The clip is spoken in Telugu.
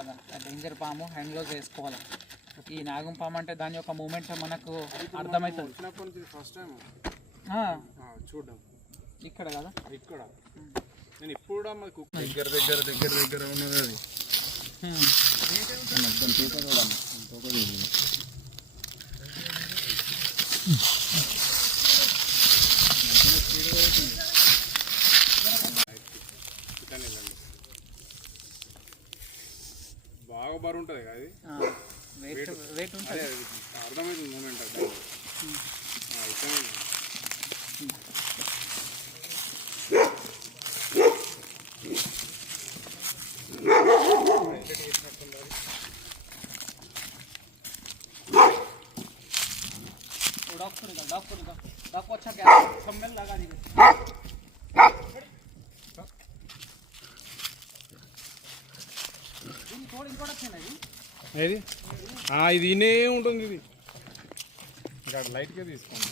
కదా, డేంజర్ పాము హ్యాండ్ గ్లౌజ్ వేసుకోవాలి. ఈ నాగం పాము అంటే దాని యొక్క మూమెంట్ మనకు అర్థమవుతుంది. ఫస్ట్ టైం చూడడం ఇక్కడ కదా, ఇక్కడ నేను ఇప్పుడు దగ్గర ఉన్నది అది. బాగా బరువు ఉంటుంది కదా అది, వెయిట్ ఉంటుంది. అర్థమైంది మూమెంట్ అది. डॉक्टर अच्छा क्या सम्मेल लगा दी ఇది ఇది ఇనే ఉంటుంది. ఇది ఇక్కడ లైట్గా తీసుకోండి.